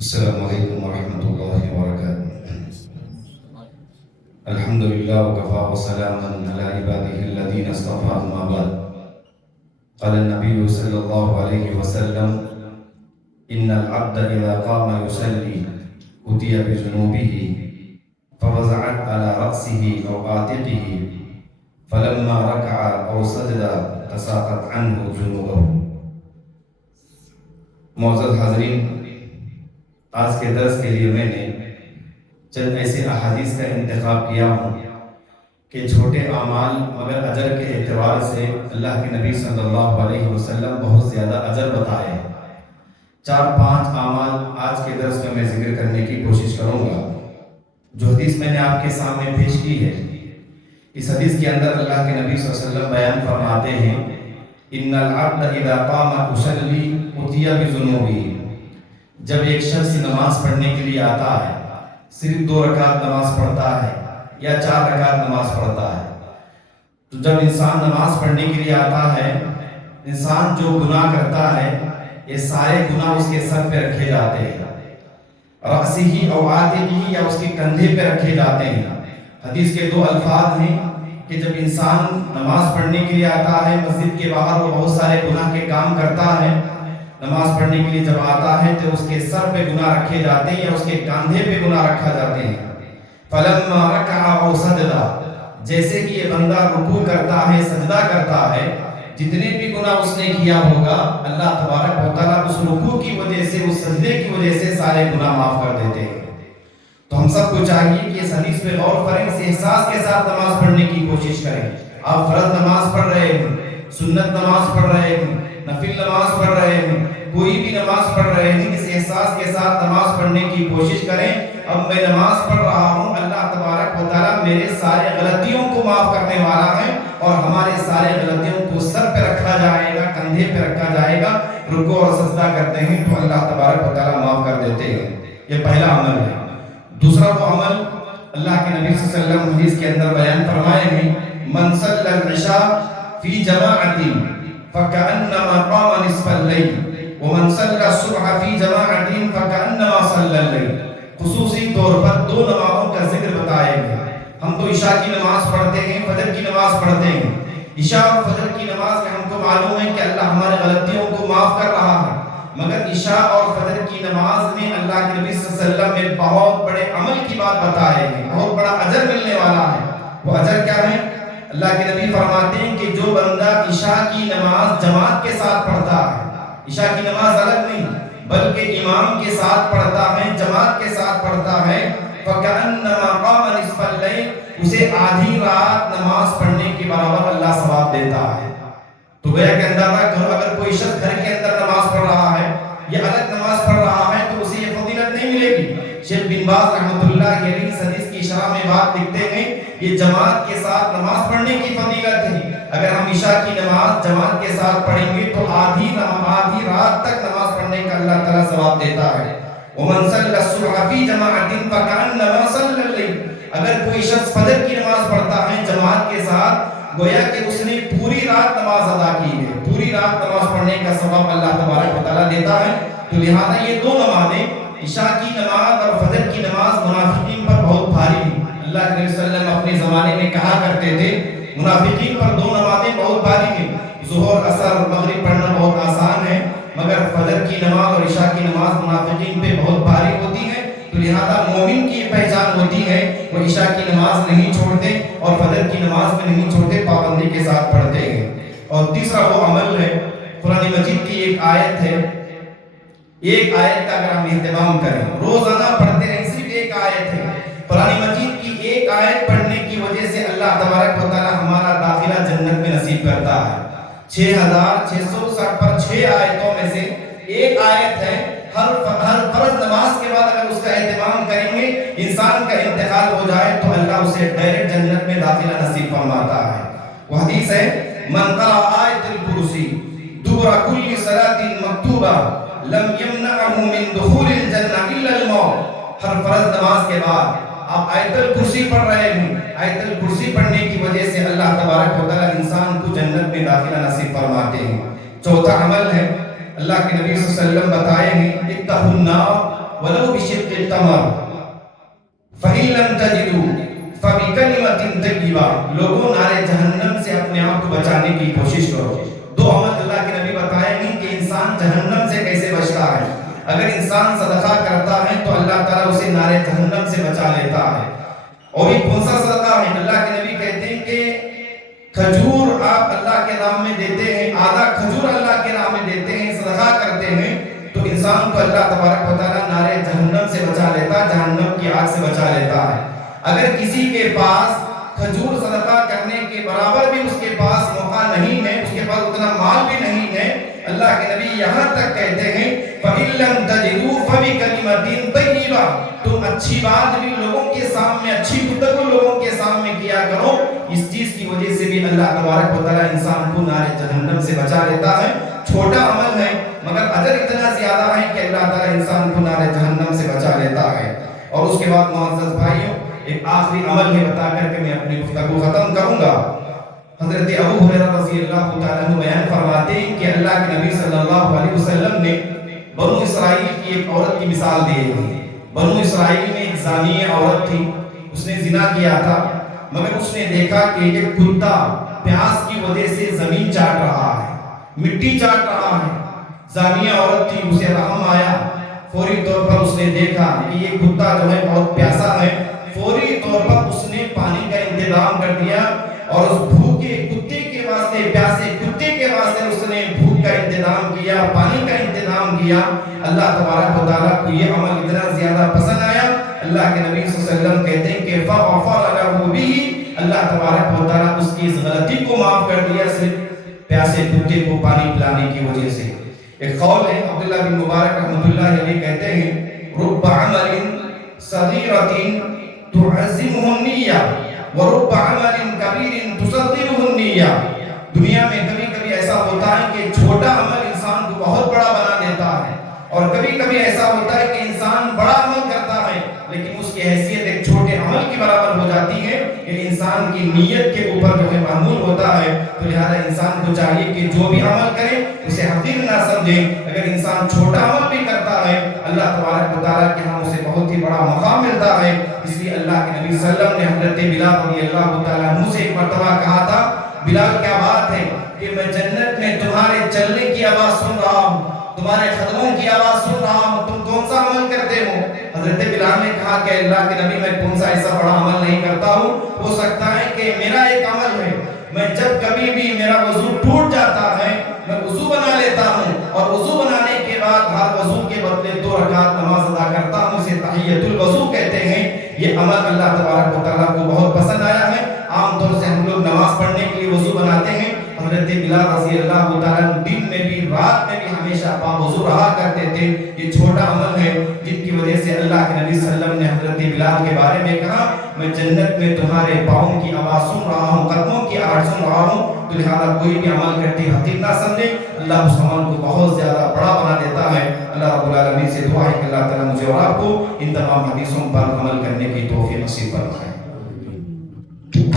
السلام عليكم ورحمة الله وبركاته. الحمد لله وكفى وسلاما على عباده الذين اصطفى أما بعد. قال النبي صلى الله عليه وسلم: إن العبد إذا قام يصلي أتي بذنوبه فوزعت على رأسه أو عاتقه فلما ركع أو سجد تساقط عنه ذنوبه. معزز حاضرین، آج کے درس کے لیے میں نے چند ایسے احادیث کا انتخاب کیا ہوں کہ چھوٹے اعمال مگر اجر کے اعتبار سے اللہ کے نبی صلی اللہ علیہ وسلم بہت زیادہ اجر بتائے ہیں۔ 4-5 اعمال آج کے درس میں ذکر کرنے کی کوشش کروں گا۔ جو حدیث میں نے آپ کے سامنے پیش کی ہے، اس حدیث کے اندر اللہ کے نبی صلی اللہ علیہ وسلم بیان فرماتے ہیں: ان العبد اذا قام يصلي اتي بذنوبه۔ جب ایک شخص نماز پڑھنے کے لیے آتا ہے، صرف 2 رکعت نماز پڑھتا ہے یا 4 رکعت نماز پڑھتا ہے، تو جب انسان نماز پڑھنے کے لیے آتا ہے، انسان جو گناہ کرتا ہے یہ سارے گناہ اس کے سر پہ رکھے جاتے ہیں، رأسہ او عاتقہ، یا اس کے کندھے پہ رکھے جاتے ہیں۔ حدیث کے 2 الفاظ ہیں کہ جب انسان نماز پڑھنے کے لیے آتا ہے، مسجد کے باہر وہ بہت سارے گناہ کے کام کرتا ہے، نماز پڑھنے کے لیے جب آتا ہے تو اس کے سر پہ گناہ رکھے جاتے ہیں یا اس کے کاندھے پہ گناہ رکھا جاتے ہیں۔ فلما رکع او سجدہ، جیسے کہ یہ بندہ رکوع کرتا ہے، سجدہ کرتا ہے، جتنے بھی گناہ اس نے کیا ہوگا اللہ تبارک و تعالیٰ اس رکوع کی وجہ سے، اس سجدے کی وجہ سے سارے گناہ معاف کر دیتے ہیں۔ تو ہم سب کو چاہیے کہ اس حدیث پہ غور کریں، اس احساس کے ساتھ نماز پڑھنے کی کوشش کریں۔ آپ فرض نماز پڑھ رہے ہیں، سنت نماز پڑھ رہے ہیں، نفل نماز پڑھ رہے ہیں، کوئی بھی نماز پڑھ رہے ہیں، اس احساس کے ساتھ نماز پڑھنے کی کوشش کریں: اب میں نماز پڑھ رہا ہوں، اللہ تبارک و تعالیٰ میرے سارے غلطیوں کو معاف کرنے والا ہے، اور ہمارے سارے غلطیوں کو سر پہ رکھا جائے گا، کندھے پہ رکھا جائے گا۔ رکوع اور سجدہ کرتے ہیں تو اللہ تبارک و تعالیٰ معاف کر دیتے ہیں۔ یہ پہلا عمل ہے۔ دوسرا وہ عمل اللہ کے نبی صلی اللہ علیہ وسلم حدیث کے اندر بیان فرمائے ہیں: من صلی العشاء فی جماعت فکأنما قام نصف اللیل ومن صلی الصبح فی جماعت فکأنما صلی اللیل۔ خصوصی طور پر 2 نمازوں کا ذکر بتایا گیا۔ ہم تو عشاء کی نماز پڑھتے ہیں، فجر کی نماز پڑھتے ہیں۔ عشاء اور فجر کی نماز میں ہم کو معلوم ہے کہ اللہ ہمارے غلطیوں کو معاف کر رہا ہے، مگر عشاء اور فجر کی نماز میں اللہ کے نبی صلی اللہ علیہ وسلم نے بہت بڑے عمل کی بات بتائے ہیں، بہت بڑا اجر ملنے والا ہے۔ وہ اجر کیا ہے؟ اللہ کے نبی فرماتے ہیں کہ جو بندہ عشاء کی نماز جماعت کے ساتھ پڑھتا ہے، عشاء کی نماز الگ نہیں بلکہ امام کے ساتھ پڑھتا ہے، جماعت کے ساتھ پڑھتا ہے، فَكَأَنَّمَا قَامَ نِصْفَ اللَّيْلِ، اسے آدھی رات نماز پڑھنے کے برابر اللہ ثواب دیتا ہے۔ تو گویا کہ اندازہ کرو، اگر کوئی شخص گھر کے اندر نماز پڑھ رہا ہے یا الگ نماز پڑھ رہا ہے تو اسے یہ فضیلت نہیں ملے گی۔ شیخ بن باز رحمۃ اللہ علیہ اس حدیث کی شرح میں بات لکھتے ہیں، یہ جماعت کے ساتھ نماز پڑھنے کی فضیلت ہے۔ اگر ہم عشاء کی نماز جماعت کے ساتھ پڑھیں گے تو آدھی رات تک نماز پڑھنے کا اللہ تعالیٰ ثواب دیتا ہے۔ ومن صلی الصبح فی جماعت فکأنما صلی اللیل، اگر کوئی شخص فجر کی نماز پڑھتا ہے جماعت کے ساتھ، گویا کہ اس نے پوری رات نماز ادا کی ہے، پوری رات نماز پڑھنے کا ثواب اللہ تبارک و تعالیٰ دیتا ہے۔ تو لہذا یہ 2 نمازیں، عشاء کی نماز اور فجر کی نماز، منافقین پر بہت بھاری ہیں۔ اللہ کے نبی صلی اللہ علیہ وسلم اپنے زمانے میں کہا کرتے تھے منافقین پر 2 نمازیں بہت بھاری ہیں، ظہر اثر مغرب پڑھنا بہت آسان ہے، مگر فجر کی نماز اور عشاء کی نماز منافقین پہ بہت بھاری ہوتی ہے۔ تو لہذا مومن کی یہ پہچان ہوتی ہے، وہ عشاء کی نماز نہیں چھوڑتے اور فجر کی نماز میں نہیں چھوڑتے، پابندی کے ساتھ پڑھتے ہیں۔ اور تیسرا وہ عمل ہے، قرآن مجید کی ایک آیت ہے، ایک آیت کا اگر ہم اہتمام کریں، روزانہ پڑھتے ہیں، صرف ایک آیت ہے، قرآن مجید کی ایک آیت پڑھنے کی وجہ سے اللہ تبارک و تعالیٰ ہمارا داخلہ جنت میں نصیب کرتا ہے۔ 6660 پر 6 آیتوں میں سے ایک آیت ہے، ہر فرض نماز کے بعد اگر اس کا اہتمام کریں گے، انسان کا انتقال ہو جائے تو اللہ اسے ڈائریکٹ جنت میں داخلہ نصیب فرماتا ہے۔ وہ حدیث ہے: من قرأ آیت الکرسی دبر کل صلاۃ مکتوبہ لم یمنعہ من دخول الجنہ الا الموت۔ ہر فرض نماز کے بعد آپ آیت الکرسی پڑھ رہے ہیں، آیت الکرسی پڑھنے کی وجہ سے اللہ تبارک و تعالیٰ انسان کو جنت میں داخلہ نصیب فرماتے ہیں۔ چوتھا عمل ہے، اللہ کے نبی صلی اللہ علیہ وسلم بتائے ہیں: اتقوا النار ولو بشق التمر فإن لم تجدوا فبكلمة طیبہ. لوگوں نارے جہنم سے اپنے آپ کو بچانے کی کوشش کرو. دو عمل اللہ کے نبی بتائے ہیں کہ انسان جہنم سے کیسے بچتا ہے. اگر انسان صدقہ کرتا ہے تو اللہ تعالیٰ اسے نارے جہنم سے بچا لیتا ہے. اور یہ کون سا صدقہ ہے؟ اللہ کے نبی کہتے ہیں کہ کھجور آپ اللہ کے راہ میں دیتے ہیں، آدھا کھجور اللہ کے راہ میں دیتے ہیں، صدقہ کرتے ہیں، تو انسان کو اللہ تبارک و تعالیٰ نارے جہنم سے بچا لیتا ہے، جہنم کی آگ سے بچا لیتا ہے. اگر کسی کے پاس کھجور صدقہ کرنے کے برابر بھی اس کے پاس موقع نہیں ہے، اس کے پاس اتنا مال بھی نہیں ہے، اللہ کے نبی یہاں تک کہتے ہیں فَإِن لَمْ تَجِدُوا فَبِكَلِمَةٍ طَيِّبَةٍ. تم اچھی بات بھی لوگوں کے سامنے، اچھی گفتگو لوگوں کے سامنے کیا کرو. اس چیز کی وجہ سے بھی اللہ تبارک و تعالیٰ انسان کو نارے جہنم سے بچا لیتا ہے. چھوٹا عمل ہے مگر اجر اتنا زیادہ ہے کہ اللہ تعالیٰ انسان کو نارے جہنم سے بچا لیتا ہے. اور اس کے بعد معزز بھائیوں، ایک آخری عمل میں بتا کر کے میں اپنی گفتگو ختم کروں گا. حضرت ابو ہریرہ رضی اللہ تعالیٰ عنہ بیان فرماتے ہیں کہ اللہ کے نبی صلی اللہ علیہ وسلم نے بنو اسرائیل کی ایک عورت کی مثال دی ہے. بنو اسرائیل میں ایک زانی عورت تھی، اس نے زنا کیا تھا، مگر اس نے دیکھا کہ ایک کتا پیاس کی وجہ سے زمین چاٹ رہا ہے، مٹی چاٹ رہا ہے. زانی عورت تھی، اسے رحم آیا. فوری طور پر اس نے دیکھا کہ یہ کتا جو ہے بہت پیاسا ہے. فوری طور پر اس نے پانی کا انتظام کر دیا اور اس بھوکے کتے کے واسطے، پیاسے کتے کے واسطے اس نے بھوک کا انتظام کیا، پانی کا انتظام کیا. اللہ تبارک و تعالیٰ کو یہ عمل اتنا زیادہ پسند آیا، اللہ کے نبی صلی اللہ علیہ وسلم کہتے ہیں کہ فَغَفَرَ لَهُ بِهِ. اللہ تبارک و تعالیٰ اس کی اس غلطی کو معاف کر دیا صرف پیاسے کتے کو پانی پلانے کی وجہ سے. ایک قول ہے، عبداللہ بن مبارک رحمۃ اللہ علیہ کہتے ہیں رُبَّ عَمَلٍ صَغِيرَةٍ تُعَزِّمُهُ النِّيَّةُ وَرُبَّ عَمَلٍ كَبِيرٍ تُصَغِّرُهُ النِّيَّةُ. دنیا میں کبھی کبھی ایسا ہوتا ہے کہ چھوٹا عمل انسان کو بہت بڑا بنا دیتا ہے، اور کبھی کبھی ایسا ہوتا ہے کہ انسان بڑا عمل کرتا ہے لیکن اس کی حیثیت ایک چھوٹے عمل کی برابر ہو جاتی ہے. یہ انسان کی نیت کے اوپر جو ہے معمول ہوتا ہے. تو لہذا انسان کو چاہیے کہ جو بھی عمل کرے اسے حقیر نہ سمجھے. اگر انسان چھوٹا عمل بھی کرتا ہے اللہ تبارک و تعالیٰ کے ہاں اسے بہت ہی بڑا مقام ملتا ہے. اس لیے اللہ کے نبی صلی اللہ علیہ وسلم نے حضرت بلال رضی اللہ تعالیٰ عنہ سے ایک مرتبہ کہا تھا، بلال کیا بات ہے کہ میں جنت میں تمہارے چلنے کی آواز سن رہا ہوں، تمہارے قدموں کی آواز سن رہا ہوں، تم کون سا عمل کرتے ہو؟ حضرت بلال نے کہا کہ اللہ کے نبی میں کون سا ایسا بڑا عمل نہیں کرتا ہوں، ہو سکتا ہے کہ میرا ایک عمل ہے، میں جب کبھی بھی میرا وضو ٹوٹ جاتا ہے میں وضو بنا لیتا ہوں، اور وضو بنانے کے بعد ہر وضو کے بدلے 2 رکعت نماز ادا کرتا ہوں، اسے تحیۃ الوضو کہتے ہیں. یہ عمل اللہ تبارک و تعالیٰ کو بہت پسند آیا ہے. عام طور سے ہم لوگ نماز پڑھنے کے لیے وضو بناتے ہیں. حضرت بلال رضی اللہ تعالیٰ دن میں بھی رات میں بھی ہمیشہ باوضو رہا کرتے تھے. یہ چھوٹا عمل ہے جن کی وجہ سے اللہ کے نبی صلی اللہ علیہ وسلم نے حضرت بلال کے بارے میں کہا میں جنت میں تمہارے پاؤں کی آواز سن رہا ہوں، قدموں کی آواز سن رہا ہوں. تو لہذا کوئی بھی عمل کرتے حقیر نہ سمجھے، اللہ اس عمل کو بہت زیادہ بڑا بنا دیتا ہے. اللہ رب العالمین سے دعا ہے کہ اللہ تعالیٰ مجھے اور آپ کو ان تمام حدیثوں پر عمل کرنے کی توفیق نصیب فرمائے.